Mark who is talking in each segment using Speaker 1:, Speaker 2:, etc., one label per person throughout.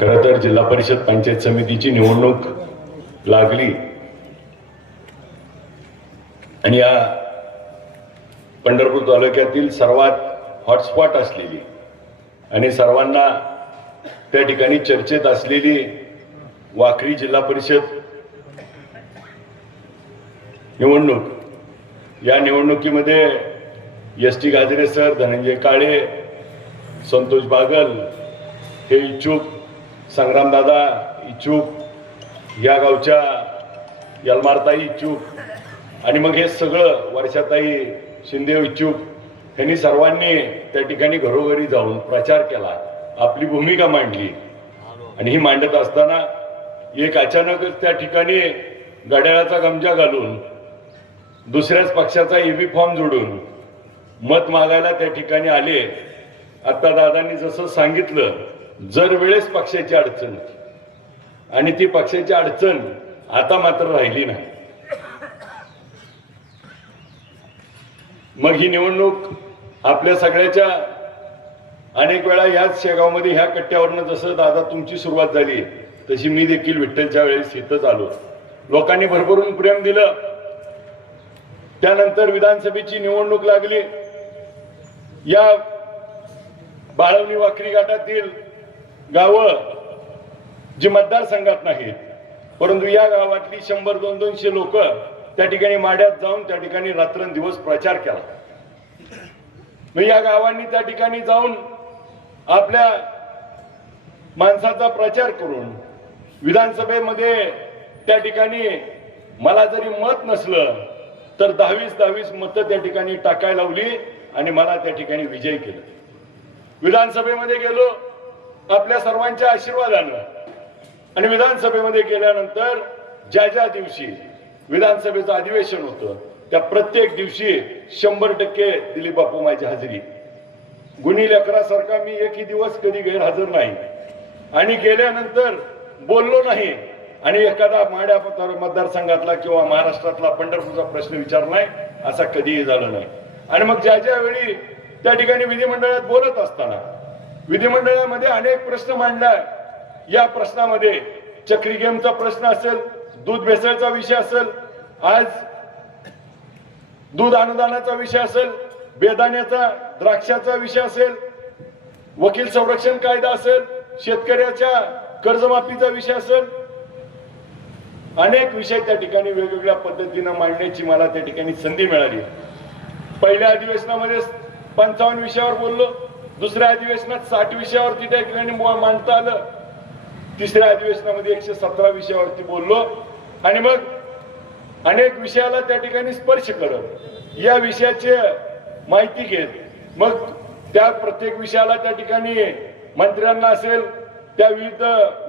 Speaker 1: खरं तर जिल्हा परिषद पंचायत समितीची निवडणूक लागली आणि या पंढरपूर तालुक्यातील सर्वात हॉटस्पॉट असलेली आणि सर्वांना त्या ठिकाणी चर्चेत असलेली वाखरी जिल्हा परिषद निवडणूक या निवडणुकीमध्ये S T Gajare sir Dhananjay Kale Santosh Bagal हे इच्छुक संग्रामदादा इच्छुक या गावच्या यलमारताई इच्छुक आणि मग हे सगळं वर्षाताई शिंदे इच्छुक ह्यांनी सर्वांनी त्या ठिकाणी घरोघरी जाऊन प्रचार केला आपली भूमिका मांडली आणि ही मांडत असताना एक अचानकच त्या ठिकाणी गड्याळाचा गमजा घालून दुसऱ्याच पक्षाचा एबी फॉर्म जोडून मत मागायला त्या ठिकाणी आले आता दादांनी जसं सांगितलं जर वेळेस पक्षाची अडचण आणि ती पक्षाची अडचण आता मात्र राहिली नाही मग ही निवडणूक आपल्या सगळ्याच्या अनेक वेळा ह्याच शेगावमध्ये ह्या कट्ट्यावरनं जसं दादा तुमची सुरुवात झाली तशी मी देखील विठ्ठलच्या वेळेस इथंच आलो लोकांनी भरभरून प्रेम दिलं त्यानंतर विधानसभेची निवडणूक लागली या बाळवणी वाकरी घाटातील गाव जी मतदारसंघात नाहीत परंतु या गावातली शंभर दोन दोनशे लोक त्या ठिकाणी माड्यात जाऊन त्या ठिकाणी रात्रंदिवस प्रचार केला मग या गावांनी त्या ठिकाणी जाऊन आपल्या माणसाचा प्रचार करून विधानसभेमध्ये त्या ठिकाणी मला जरी मत नसलं तर दहावीस दहावीस मतं त्या ठिकाणी टाकायला लावली आणि मला त्या ठिकाणी विजय केला विधानसभेमध्ये गेलो आपल्या सर्वांच्या आशीर्वादानं आणि विधानसभेमध्ये गेल्यानंतर ज्या ज्या दिवशी विधानसभेचं अधिवेशन होतं त्या प्रत्येक दिवशी शंभर टक्के दिलीप बापू माझी हजेरी अकरा लेकरासारखा मी एकही दिवस कधी गैरहजर नाही आणि गेल्यानंतर बोललो नाही आणि एखादा माड्या मतदारसंघातला किंवा महाराष्ट्रातला पंढरपूरचा प्रश्न विचारलाय असा कधीही झालं नाही आणि मग ज्या ज्या वेळी त्या ठिकाणी विधिमंडळात बोलत असताना विधिमंडळामध्ये अनेक प्रश्न मांडला या प्रश्नामध्ये चक्री गेमचा प्रश्न असेल दूध भेसळचा विषय असेल आज दूध अनुदानाचा विषय असेल बेदाण्याचा द्राक्षाचा विषय असेल वकील संरक्षण कायदा असेल शेतकऱ्याच्या कर्जमाफीचा विषय असेल अनेक विषय त्या ठिकाणी वेगवेगळ्या पद्धतीनं मांडण्याची मला त्या ठिकाणी संधी मिळाली पहिल्या अधिवेशनामध्ये पंचावन्न विषयावर बोललो दुसऱ्या अधिवेशनात साठ विषयावरती त्या ठिकाणी मांडता आलं तिसऱ्या अधिवेशनामध्ये एकशे सतरा विषयावरती बोललो आणि मग अनेक विषयाला त्या ठिकाणी स्पर्श करत या विषयाचे माहिती घेत मग त्या प्रत्येक विषयाला त्या ठिकाणी मंत्र्यांना असेल त्या विविध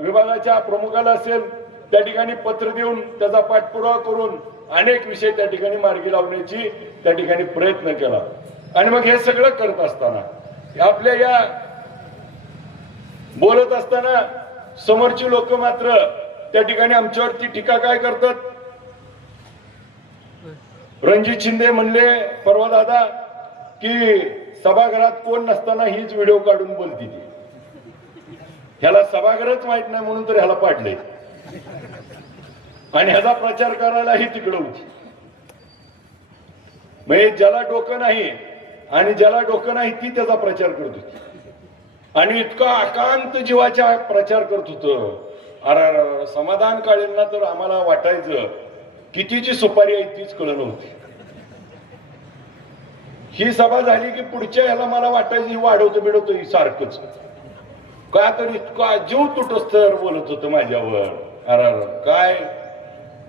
Speaker 1: विभागाच्या प्रमुखाला असेल त्या ठिकाणी पत्र देऊन त्याचा पाठपुरावा करून अनेक विषय त्या ठिकाणी मार्गी लावण्याची त्या ठिकाणी प्रयत्न केला आणि मग हे सगळं करत असताना आपल्या या बोलत असताना समोरची लोक मात्र त्या ठिकाणी आमच्यावरती टीका काय करतात रणजित शिंदे म्हणले परवा दादा की सभागृहात कोण नसताना हीच व्हिडिओ काढून बोलती ह्याला सभागृहच वाईट नाही म्हणून तर ह्याला पाडले आणि ह्याचा प्रचार करायलाही तिकडं होती म्हणजे ज्याला डोकं नाही आणि ज्याला डोकं नाही ती त्याचा प्रचार करत होती आणि इतका आकांत जीवाचा प्रचार करत होत अर समाधान काळेंना तर आम्हाला वाटायचं कितीची सुपारी आहे तीच कळलं होती ही सभा झाली की पुढच्या ह्याला मला वाटायचं ही वाढवतो बिडवतो ही सारखंच का तर इतका जीव तुटस्तर बोलत होत माझ्यावर अर काय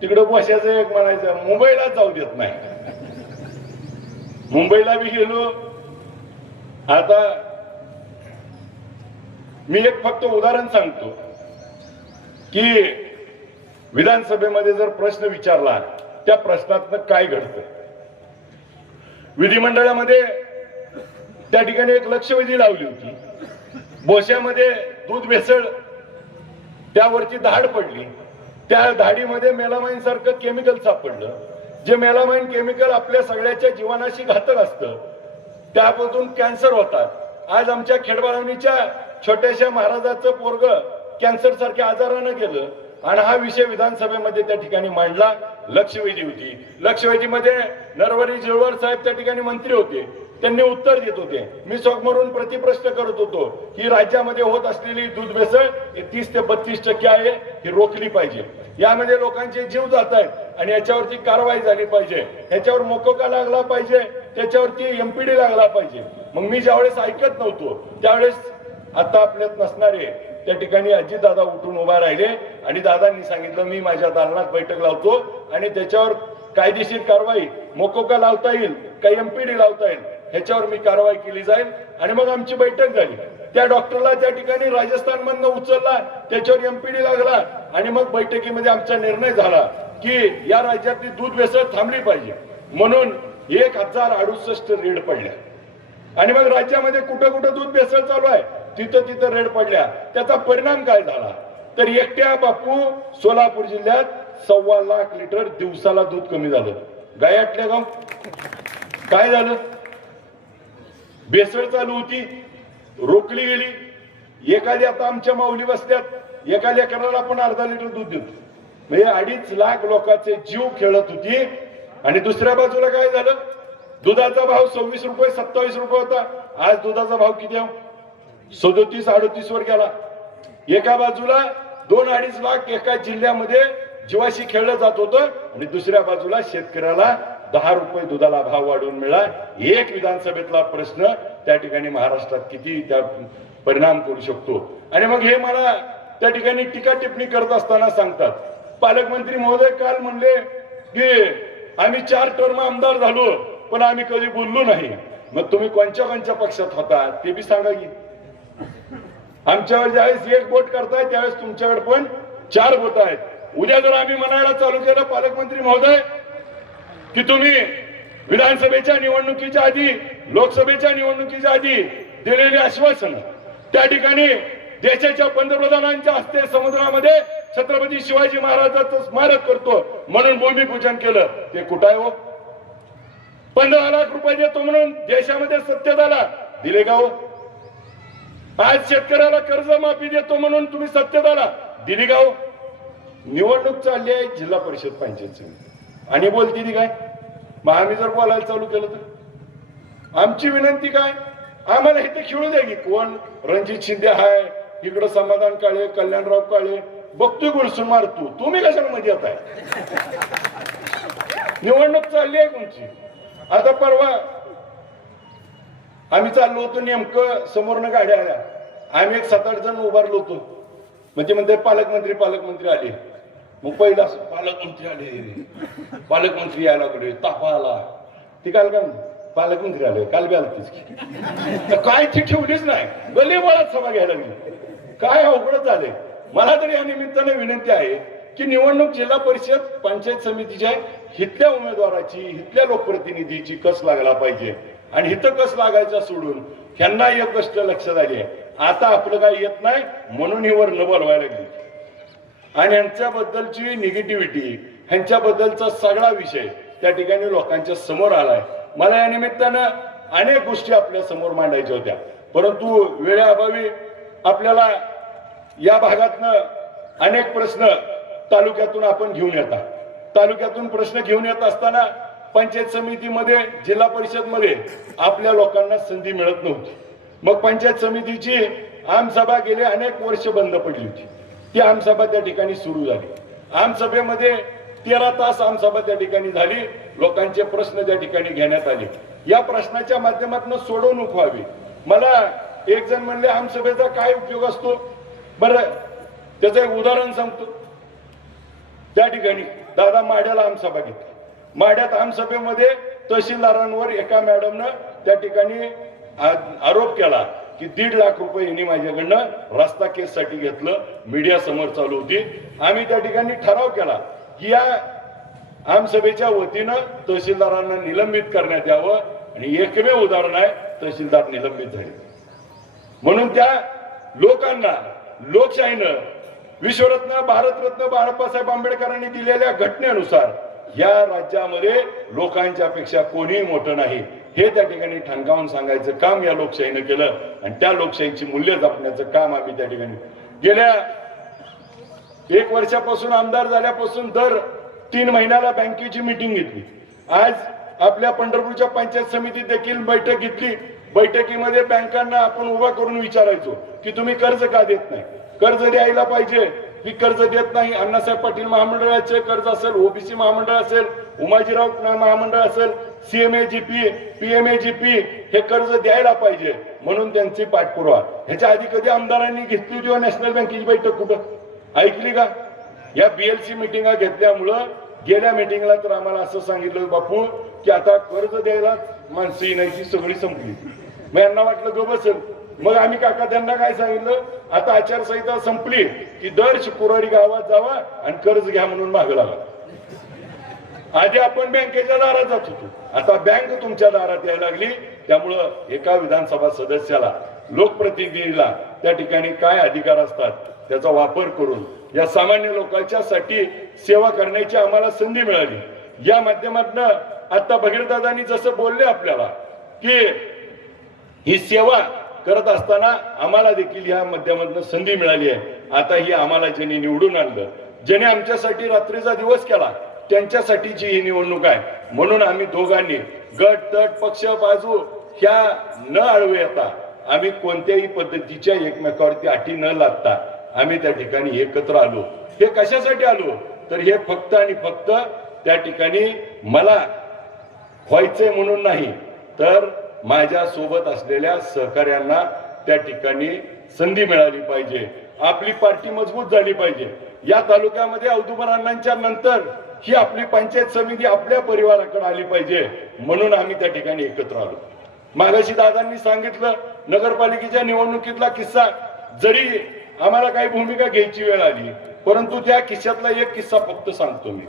Speaker 1: तिकडं बसायचं एक म्हणायचं मुंबईलाच जाऊ देत नाही मुंबईला मी गेलो आता मी एक फक्त उदाहरण सांगतो की विधानसभेमध्ये जर प्रश्न विचारला त्या प्रश्नात काय घडत विधिमंडळामध्ये त्या ठिकाणी एक लक्षवेधी लावली होती बोश्यामध्ये दूध भेसळ त्यावरची धाड पडली त्या धाडीमध्ये मेलामाईन सारखं केमिकल सापडलं जे मेलामाइन केमिकल आपल्या सगळ्याच्या जीवनाशी घातक असतं त्यापासून कॅन्सर होतात आज आमच्या खेडबाळवणीच्या छोट्याशा महाराजाचं पोरग कॅन्सर सारख्या आजारानं गेलं आणि हा विषय विधानसभेमध्ये त्या ठिकाणी मांडला लक्षवेधी होती लक्षवेधीमध्ये नरवरी जिळवळ साहेब त्या ठिकाणी मंत्री होते त्यांनी उत्तर देत होते मी स्वमरून प्रतिप्रश्न करत होतो की राज्यामध्ये होत असलेली दूध भेसळ तीस ते बत्तीस टक्के आहे ही रोखली पाहिजे यामध्ये लोकांचे जीव जात आहेत आणि याच्यावरती कारवाई झाली पाहिजे ह्याच्यावर मोकोका लागला पाहिजे त्याच्यावरती एमपीडी लागला पाहिजे मग मी ज्यावेळेस ऐकत नव्हतो त्यावेळेस आता आपल्यात नसणारे त्या ठिकाणी आजी दादा उठून उभा राहिले आणि दादांनी सांगितलं मी माझ्या दालनात बैठक लावतो आणि त्याच्यावर कायदेशीर कारवाई मोकोका लावता येईल का एमपीडी लावता येईल ह्याच्यावर मी कारवाई केली जाईल आणि मग आमची बैठक झाली त्या डॉक्टरला त्या ठिकाणी राजस्थान मधनं उचलला त्याच्यावर एमपीडी लागला आणि मग बैठकीमध्ये आमचा निर्णय झाला की या राज्यातली दूध भेसळ थांबली पाहिजे म्हणून एक हजार अडुसष्ट रेड पडल्या आणि मग राज्यामध्ये कुठं कुठं दूध भेसळ चालू आहे तिथं तिथं रेड पडल्या त्याचा परिणाम काय झाला तर एकट्या बापू सोलापूर जिल्ह्यात सव्वा लाख लिटर दिवसाला दूध कमी झालं गायटल्या गाव काय झालं बेसळ चालू होती रोखली गेली एखादी आता आमच्या माऊली वस्त्यात एखाद्या कराला आपण अर्धा लिटर दूध देतो म्हणजे अडीच लाख लोकांचे जीव खेळत होती आणि दुसऱ्या बाजूला काय झालं दुधाचा भाव सव्वीस रुपये सत्तावीस रुपये होता आज दुधाचा भाव किती आहे सदोतीस अडोतीस वर गेला एका बाजूला दोन अडीच लाख एका जिल्ह्यामध्ये जीवाशी खेळलं जात होत आणि दुसऱ्या बाजूला शेतकऱ्याला दहा रुपये दुधाला भाव वाढवून मिळाला एक विधानसभेतला प्रश्न त्या ठिकाणी महाराष्ट्रात किती त्या परिणाम करू शकतो आणि मग हे मला त्या ठिकाणी टीका टिप्पणी करत असताना सांगतात पालकमंत्री महोदय काल म्हणले की आम्ही चार टर्म आमदार झालो पण आम्ही कधी बोललो नाही मग तुम्ही कोणत्या कोणत्या पक्षात होता ते बी सांगा की आमच्यावर ज्यावेळेस एक बोट करताय त्यावेळेस तुमच्याकडे पण चार बोट आहेत उद्या जर आम्ही म्हणायला चालू केलं पालकमंत्री महोदय की तुम्ही विधानसभेच्या निवडणुकीच्या आधी लोकसभेच्या निवडणुकीच्या आधी दिलेली आश्वासन त्या ठिकाणी देशाच्या पंतप्रधानांच्या हस्ते समुद्रामध्ये छत्रपती शिवाजी महाराजांचं स्मारक करतो म्हणून भूमिपूजन केलं ते कुठं आहे हो पंधरा लाख रुपये देतो म्हणून देशामध्ये सत्य झाला दिले का हो? आज शेतकऱ्याला कर्जमाफी देतो म्हणून तुम्ही सत्य आला दिली का हो? निवडणूक चालली आहे जिल्हा परिषद पंचायत आणि बोलती ती काय मग आम्ही जर बोलायला चालू केलं तर आमची विनंती काय आम्हाला हे ते खेळू द्या की कोण रणजित शिंदे हाय इकडं समाधान काळे कल्याणराव काळे बघतोय गुडसून मारतो तुम्ही कशाला मध्ये येत आहे निवडणूक चालली आहे तुमची आता परवा आम्ही चाललो होतो नेमकं समोरनं गाड्या आल्या आम्ही एक सात आठ जण उभारलो होतो म्हणजे म्हणजे पालकमंत्री पालकमंत्री आले मग पहिला पालकमंत्री आले पालकमंत्री यायला कुठे ताफा आला ती काल का पालकमंत्री आले काल बी आलतीच काय ती ठेवलीच नाही गले बाळात सभा घ्यायला मी काय अवघड झाले मला तरी या निमित्ताने विनंती आहे की निवडणूक जिल्हा परिषद पंचायत समितीच्या हितल्या उमेदवाराची हितल्या लोकप्रतिनिधीची कस लागला पाहिजे आणि हित कस लागायचा सोडून त्यांना एक गोष्ट लक्षात आली आता आपलं काय येत नाही म्हणून ही वर्ण न बोलवायला लागली आणि ह्यांच्याबद्दलची निगेटिव्हिटी ह्यांच्याबद्दलचा सगळा विषय त्या ठिकाणी लोकांच्या समोर आलाय मला या निमित्तानं अनेक गोष्टी आपल्या समोर मांडायच्या होत्या परंतु वेळेअभावी आपल्याला या भागातनं अनेक प्रश्न तालुक्यातून आपण घेऊन येतात तालुक्यातून प्रश्न घेऊन येत असताना पंचायत समितीमध्ये जिल्हा परिषद मध्ये आपल्या लोकांना संधी मिळत नव्हती मग पंचायत समितीची आमसभा गेले अनेक वर्ष बंद पडली होती ती आमसभा त्या ठिकाणी सुरू झाली आमसभेमध्ये तेरा तास आमसभा त्या ठिकाणी झाली लोकांचे प्रश्न त्या ठिकाणी घेण्यात आले या प्रश्नाच्या माध्यमातून सोडवणूक व्हावी मला एक जण म्हणले आमसभेचा काय उपयोग असतो बर त्याचं एक उदाहरण सांगतो त्या ठिकाणी दादा माड्याला आमसभा घेतली माड्यात आमसभेमध्ये तहसीलदारांवर एका मॅडमनं त्या ठिकाणी आरोप केला की दीड लाख रुपये यांनी माझ्याकडनं रस्ता केससाठी घेतलं मीडिया समोर चालू होती आम्ही त्या ठिकाणी ठराव केला की या आमसभेच्या वतीनं तहसीलदारांना निलंबित करण्यात यावं आणि एकमेव उदाहरण आहे तहसीलदार निलंबित झाले म्हणून त्या लोकांना लोकशाहीनं विश्वरत्न भारतरत्न बाळासाहेब आंबेडकरांनी दिलेल्या घटनेनुसार या राज्यामध्ये लोकांच्या पेक्षा कोणीही मोठं नाही हे त्या ठिकाणी ठणकावून सांगायचं काम या लोकशाहीनं केलं आणि त्या लोकशाहीची मूल्य जपण्याचं काम आम्ही त्या ठिकाणी गेल्या एक वर्षापासून आमदार झाल्यापासून दर तीन महिन्याला बँकेची मिटिंग घेतली आज आपल्या पंढरपूरच्या पंचायत समितीत देखील बैठक घेतली बैठकीमध्ये बँकांना आपण उभा करून विचारायचो की तुम्ही कर्ज का देत नाही कर्ज द्यायला पाहिजे ही कर्ज देत नाही अण्णासाहेब पाटील महामंडळाचे कर्ज असेल ओबीसी महामंडळ असेल उमाजीराव महामंडळ असेल सीएमएजीपी पीएमएजीपी हे कर्ज द्यायला पाहिजे म्हणून त्यांची पाठपुरावा ह्याच्या आधी कधी आमदारांनी घेतली होती हो नॅशनल बँकेची बैठक कुठं ऐकली का या बीएलसी मिटिंग घेतल्यामुळं गेल्या मिटिंगला तर आम्हाला असं सांगितलं बापू की आता कर्ज द्यायला माणसं येण्याची सगळी संपली मग यांना वाटलं जो बसेल मग आम्ही काका त्यांना काय सांगितलं आता आचारसंहिता संपली की दर शुक्रवारी गावात जावा आणि कर्ज घ्या म्हणून माग लागला आधी आपण बँकेच्या दारात जात होतो आता बँक तुमच्या दारात यायला लागली त्यामुळं एका विधानसभा सदस्याला लोकप्रतिनिधीला त्या ठिकाणी काय अधिकार असतात त्याचा वापर करून या सामान्य लोकांच्या साठी सेवा करण्याची आम्हाला संधी मिळाली या माध्यमातन आता भगीरदादांनी जसं बोलले आपल्याला की ही सेवा करत असताना आम्हाला देखील या माध्यमातून संधी मिळाली आहे आता ही आम्हाला ज्याने निवडून आणलं ज्याने आमच्यासाठी रात्रीचा दिवस केला त्यांच्यासाठीची ही निवडणूक आहे म्हणून आम्ही दोघांनी गट तट पक्ष बाजू ह्या न येता आम्ही कोणत्याही पद्धतीच्या एकमेकावरती अटी न लागता आम्ही त्या ठिकाणी एकत्र आलो हे कशासाठी आलो तर हे फक्त आणि फक्त त्या ठिकाणी मला व्हायचंय म्हणून नाही तर माझ्या सोबत असलेल्या सहकार्यांना त्या ठिकाणी संधी मिळाली पाहिजे आपली पार्टी मजबूत झाली पाहिजे या तालुक्यामध्ये औदुंबर अण्णांच्या नंतर ही आपली पंचायत समिती आपल्या परिवाराकडे आली पाहिजे म्हणून आम्ही त्या ठिकाणी एकत्र आलो मागाशी दादांनी सांगितलं नगरपालिकेच्या निवडणुकीतला किस्सा जरी आम्हाला काही भूमिका घ्यायची वेळ आली परंतु त्या किस्स्यातला एक किस्सा फक्त सांगतो मी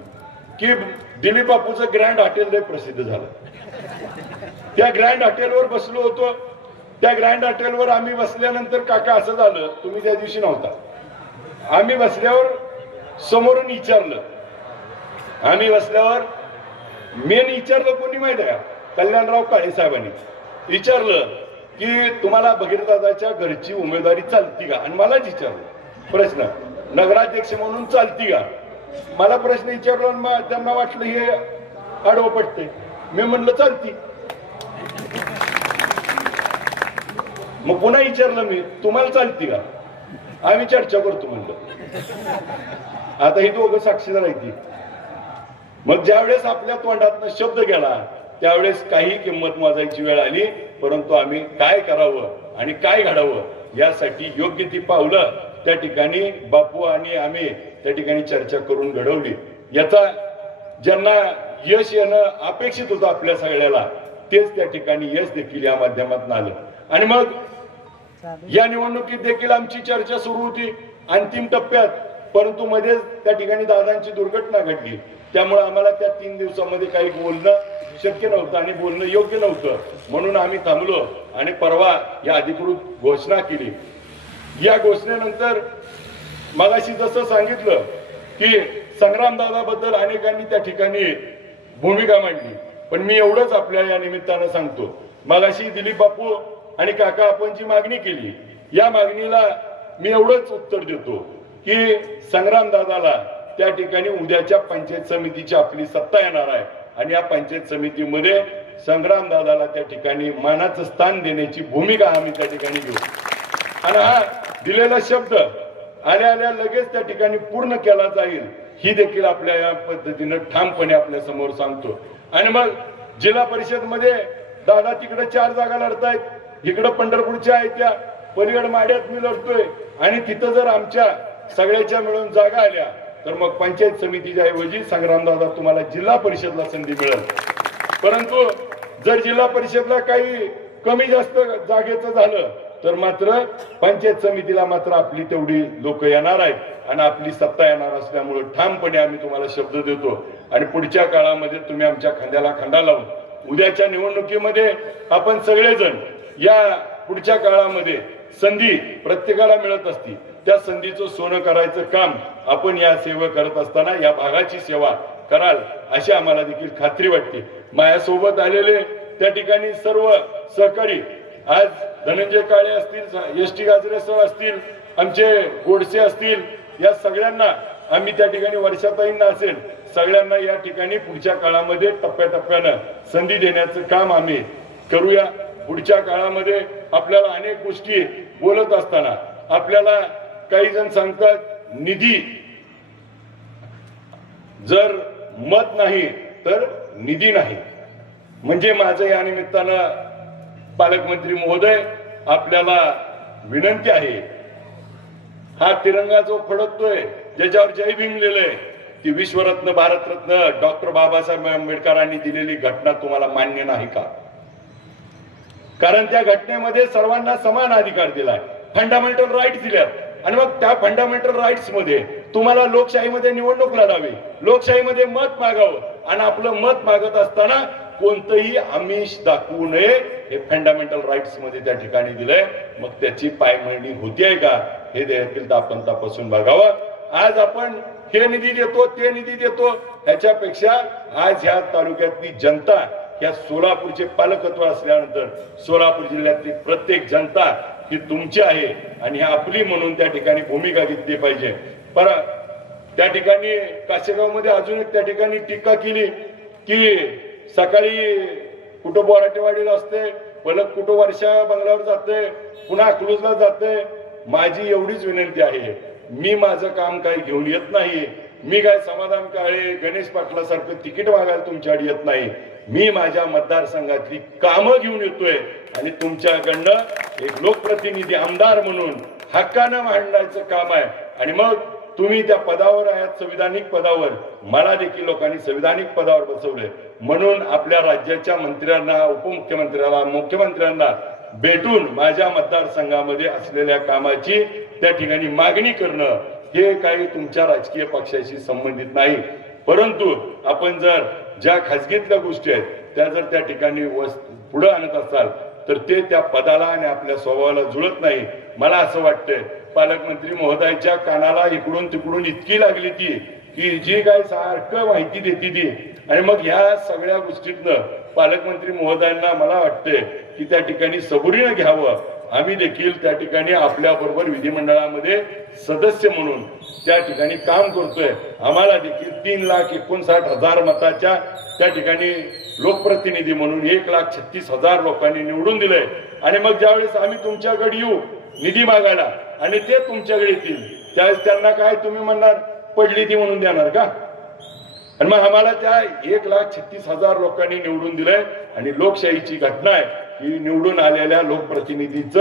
Speaker 1: की दिलीप बापूचं ग्रँड हॉटेल प्रसिद्ध झालं त्या ग्रँड हॉटेलवर बसलो होतो त्या ग्रँड हॉटेलवर आम्ही बसल्यानंतर काका असं झालं तुम्ही त्या दिवशी नव्हता आम्ही बसल्यावर समोरून विचारलं आम्ही बसल्यावर मेन विचारलं कोणी माहिती आहे कल्याणराव काळे साहेबांनी विचारलं की तुम्हाला भगीरदादाच्या घरची उमेदवारी चालती का आणि मलाच विचारलं प्रश्न नगराध्यक्ष म्हणून चालती का मला प्रश्न विचारला त्यांना वाटलं हे आडवं पडते मी म्हणलं चालती मग पुन्हा विचारलं मी तुम्हाला चालते का आम्ही चर्चा करतो म्हणलं आता ही दोघं साक्षीदार आहे मग ज्यावेळेस आपल्या तोंडातनं शब्द गेला त्यावेळेस काही किंमत मोजायची वेळ आली परंतु आम्ही काय करावं आणि काय घडावं यासाठी योग्य ती पावलं त्या ठिकाणी बापू आणि आम्ही त्या ठिकाणी चर्चा करून घडवली याचा ज्यांना यश येणं अपेक्षित होतं आपल्या सगळ्याला तेच त्या ठिकाणी यश देखील या माध्यमातून आलं आणि मग या निवडणुकीत देखील आमची चर्चा सुरू होती अंतिम टप्प्यात परंतु मध्येच त्या ठिकाणी दादांची दुर्घटना घडली त्यामुळे आम्हाला त्या तीन दिवसामध्ये काही बोलणं शक्य नव्हतं आणि बोलणं योग्य नव्हतं म्हणून आम्ही थांबलो आणि परवा या अधिकृत घोषणा केली या घोषणेनंतर मगाशी जसं सांगितलं की संग्रामदादाबद्दल अनेकांनी त्या ठिकाणी भूमिका मांडली पण मी एवढंच आपल्या या निमित्तानं सांगतो मलाशी दिलीप बापू आणि काका जी मागणी केली या मागणीला मी एवढंच उत्तर देतो की संग्राम दादाला त्या ठिकाणी उद्याच्या पंचायत समितीची आपली सत्ता येणार आहे आणि या पंचायत समितीमध्ये संग्राम दादाला त्या ठिकाणी मानाचं स्थान देण्याची भूमिका आम्ही त्या ठिकाणी घेऊ आणि हा दिलेला शब्द आल्या आल्या लगेच त्या ठिकाणी पूर्ण केला जाईल ही देखील आपल्या या पद्धतीनं ठामपणे आपल्या समोर सांगतो आणि मग जिल्हा परिषद मध्ये दादा तिकडे चार जागा लढतायत इकडे पंढरपूरच्या आहेत त्या पलीकड माड्यात मी लढतोय आणि तिथं जर आमच्या सगळ्याच्या मिळून जागा आल्या तर मग पंचायत समितीच्या ऐवजी संग्रामदादा तुम्हाला जिल्हा परिषदला संधी मिळेल परंतु जर जिल्हा परिषदला काही कमी जास्त जागेचं झालं तर मात्र पंचायत समितीला मात्र आपली तेवढी लोक येणार आहेत आणि आपली सत्ता येणार असल्यामुळे ठामपणे आम्ही तुम्हाला शब्द देतो आणि पुढच्या काळामध्ये तुम्ही आमच्या खांद्याला खांदा लावून उद्याच्या निवडणुकीमध्ये आपण सगळेजण या पुढच्या काळामध्ये संधी प्रत्येकाला मिळत असती त्या संधीचं सोनं करायचं काम आपण या सेवा करत असताना या भागाची सेवा कराल अशी आम्हाला देखील खात्री वाटते माझ्यासोबत आलेले त्या ठिकाणी सर्व सहकारी आज धनंजय काळे असतील एस टी गाजरे सर असतील आमचे गोडसे असतील या सगळ्यांना आम्ही त्या ठिकाणी वर्षाताईंना असेल सगळ्यांना या ठिकाणी पुढच्या काळामध्ये टप्प्याटप्प्यानं संधी देण्याचं काम आम्ही करूया पुढच्या काळामध्ये आपल्याला अनेक गोष्टी बोलत असताना आपल्याला काही जण सांगतात निधी जर मत नाही तर निधी नाही म्हणजे माझं या निमित्तानं पालकमंत्री महोदय आपल्याला विनंती आहे हा तिरंगा जो फडकतोय ज्याच्यावर जय भीम आहे ती विश्वरत्न भारतरत्न डॉक्टर बाबासाहेब आंबेडकरांनी दिलेली घटना तुम्हाला मान्य नाही का कारण त्या घटनेमध्ये सर्वांना समान अधिकार दिलाय फंडामेंटल राईट दिल्यात आणि मग त्या फंडामेंटल राईट्स मध्ये तुम्हाला लोकशाहीमध्ये निवडणूक लढावी लोकशाहीमध्ये मत मागावं आणि आपलं मत मागत असताना कोणतंही आमिष दाखवू नये हे फंडामेंटल राईट्स मध्ये त्या ठिकाणी दिलंय मग त्याची पायमळणी होतीये का हे देखील आपण तपासून बघावं आज आपण हे निधी देतो ते निधी देतो ह्याच्यापेक्षा आज ह्या तालुक्यातली जनता या सोलापूरचे पालकत्व असल्यानंतर सोलापूर जिल्ह्यातली प्रत्येक जनता ही तुमची आहे आणि ही आपली म्हणून त्या ठिकाणी भूमिका घेतली पाहिजे पर त्या ठिकाणी काशेगाव मध्ये अजून एक त्या ठिकाणी टीका केली की सकाळी कुठं बोराटेवाडीला असते परत कुठं वर्षा बंगल्यावर जाते पुन्हा अकलूजला जाते माझी एवढीच विनंती आहे मी माझं काम काही घेऊन येत नाही मी काय समाधान काळे गणेश पाटलासारखं तिकीट मागायला तुमच्याकडे येत नाही मी माझ्या मतदारसंघातली कामं घेऊन येतोय आणि तुमच्याकडनं एक लोकप्रतिनिधी आमदार म्हणून हक्कानं मांडायचं काम आहे आणि मग तुम्ही त्या पदावर आहात संविधानिक पदावर मला देखील लोकांनी संविधानिक पदावर बसवलंय म्हणून आपल्या राज्याच्या मंत्र्यांना उपमुख्यमंत्र्याला मुख्यमंत्र्यांना भेटून माझ्या मतदारसंघामध्ये असलेल्या कामाची त्या ठिकाणी मागणी करणं हे काही तुमच्या राजकीय पक्षाशी संबंधित नाही परंतु आपण जर ज्या खाजगीतल्या गोष्टी आहेत त्या जर त्या ठिकाणी पुढे आणत असाल तर ते त्या पदाला आणि आपल्या स्वभावाला जुळत नाही मला असं वाटतंय पालकमंत्री महोदयाच्या कानाला इकडून तिकडून इतकी लागली ती की जी काय सारखं माहिती देते ती आणि मग ह्या सगळ्या गोष्टीतनं पालकमंत्री महोदयांना मला वाटतंय की त्या ठिकाणी सबुरीनं घ्यावं आम्ही देखील त्या ठिकाणी आपल्या बरोबर विधिमंडळामध्ये सदस्य म्हणून त्या ठिकाणी काम करतोय आम्हाला देखील तीन लाख एकोणसाठ हजार मताच्या त्या ठिकाणी लोकप्रतिनिधी म्हणून एक लाख छत्तीस हजार लोकांनी निवडून दिलंय आणि मग ज्यावेळेस आम्ही तुमच्याकडे येऊ निधी मागायला आणि ते तुमच्याकडे येतील त्यावेळेस त्यांना काय तुम्ही म्हणणार पडली ती म्हणून देणार का आणि मग आम्हाला त्या एक लाख छत्तीस हजार लोकांनी निवडून दिलंय आणि लोकशाहीची घटना आहे की निवडून आलेल्या लोकप्रतिनिधीच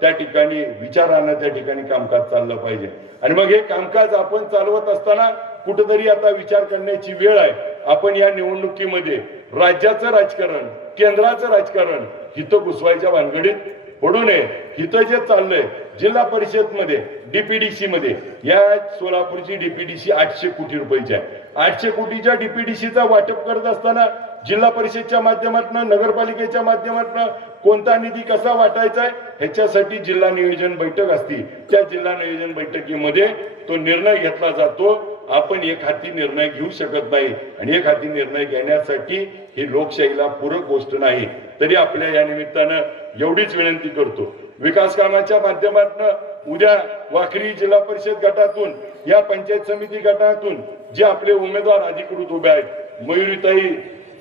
Speaker 1: त्या ठिकाणी विचारांना त्या ठिकाणी कामकाज चाललं पाहिजे आणि मग हे कामकाज आपण चालवत असताना कुठेतरी आता विचार करण्याची वेळ आहे आपण या निवडणुकीमध्ये राज्याचं राजकारण केंद्राचं राजकारण हित घुसवायच्या भानगडीत म्हणून इथं जे चाललंय जिल्हा परिषद मध्ये डीपीडीसी मध्ये या सोलापूरची डीपीडीसी आठशे कोटी रुपयाची आहे आठशे कोटीच्या डीपीडीसीचा वाटप करत असताना जिल्हा परिषदच्या माध्यमातून नगरपालिकेच्या माध्यमातून कोणता निधी कसा वाटायचा आहे ह्याच्यासाठी जिल्हा नियोजन बैठक असती त्या जिल्हा नियोजन बैठकीमध्ये तो निर्णय घेतला जातो आपण एक हाती निर्णय घेऊ शकत नाही आणि एक हाती निर्णय घेण्यासाठी ही लोकशाहीला पूरक गोष्ट नाही तरी आपल्या या निमित्तानं एवढीच विनंती करतो विकास कामाच्या माध्यमातून उद्या वाखरी जिल्हा परिषद गटातून या पंचायत समिती गटातून जे आपले उमेदवार अधिकृत उभे आहेत मयुरीताई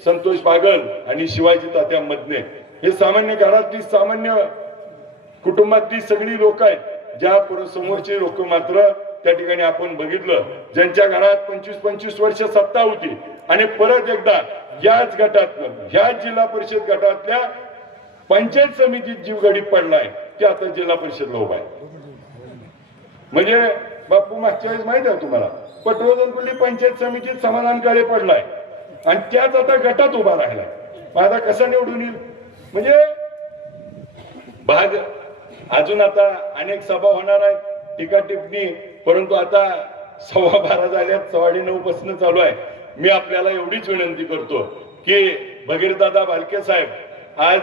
Speaker 1: संतोष पागल आणि शिवाजी तात्या मधने हे सामान्य घरातली सामान्य कुटुंबातली सगळी लोक आहेत ज्या समोरची लोक मात्र त्या ठिकाणी आपण बघितलं ज्यांच्या घरात पंचवीस पंचवीस वर्ष सत्ता होती आणि परत एकदा याच गटातलं ह्याच जिल्हा परिषद गटातल्या पंचायत समितीत जीव गडी पडलाय ते आता जिल्हा परिषदला उभा आहे म्हणजे बापू मागच्या वेळेस माहित आहे तुम्हाला पटवर्धनपल्ली पंचायत समितीत समाधानकारे पडलाय आणि त्याच आता गटात उभा राहिलाय मग आता कसा निवडून येईल म्हणजे भाग अजून आता अनेक सभा होणार आहेत टीका टिप्पणी परंतु आता सव्वा बारा झाल्यात सवाडे नऊ पासून चालू आहे मी आपल्याला एवढीच विनंती करतो की भगीरदादा भालके साहेब आज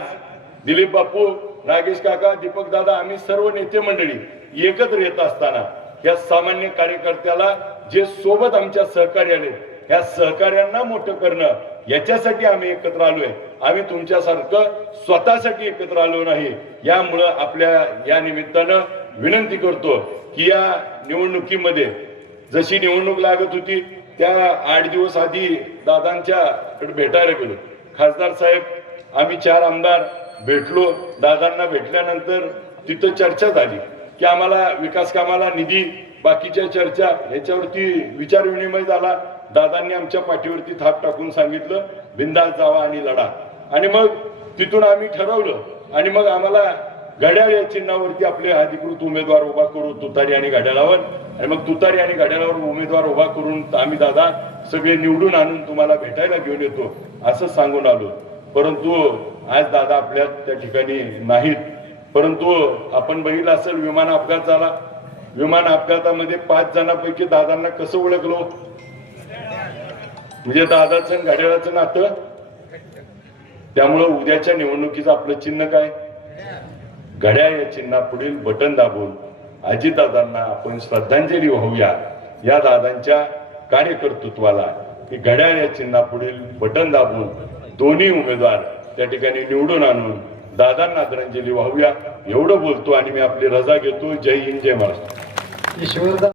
Speaker 1: दिलीप बापू नागेश काका दीपक दादा आम्ही सर्व नेते मंडळी एकत्र येत असताना या सामान्य कार्यकर्त्याला जे सोबत आमच्या सहकार्याने या सहकार्यांना मोठं करणं याच्यासाठी आम्ही एकत्र आलोय आम्ही तुमच्यासारखं स्वतःसाठी एकत्र आलो नाही यामुळं आपल्या या निमित्तानं विनंती करतो की या निवडणुकीमध्ये जशी निवडणूक लागत होती त्या आठ दिवस आधी दादांच्या भेटायला गेलो खासदार साहेब आम्ही चार आमदार भेटलो दादांना भेटल्यानंतर तिथं चर्चा झाली की आम्हाला विकास कामाला निधी बाकीच्या चर्चा ह्याच्यावरती विचार विनिमय झाला दादांनी आमच्या पाठीवरती थाप टाकून सांगितलं बिंदास जावा आणि लढा आणि मग तिथून आम्ही ठरवलं आणि मग आम्हाला घड्याळ या चिन्हावरती आपले अधिकृत उमेदवार उभा करू तुतारी आणि घड्याळावर आणि मग तुतारी आणि घड्याळावर उमेदवार उभा करून आम्ही दादा सगळे निवडून आणून तुम्हाला भेटायला घेऊन येतो असं सांगून आलो परंतु आज दादा आपल्या त्या ठिकाणी नाहीत परंतु आपण बघितलं असेल विमान अपघात झाला विमान अपघातामध्ये पाच जणांपैकी दादांना कसं ओळखलो म्हणजे दादाचं घड्याळाचं नातं त्यामुळं उद्याच्या निवडणुकीचं आपलं चिन्ह काय घड्याळ या पुढील बटन दाबून दादांना आपण श्रद्धांजली वाहूया या दादांच्या कार्यकर्तृत्वाला की घड्याळ या पुढील बटन दाबून दोन्ही उमेदवार त्या ठिकाणी निवडून आणून दादांना आदरांजली वाहूया एवढं बोलतो आणि मी आपली रजा घेतो जय हिंद जय महाराष्ट्र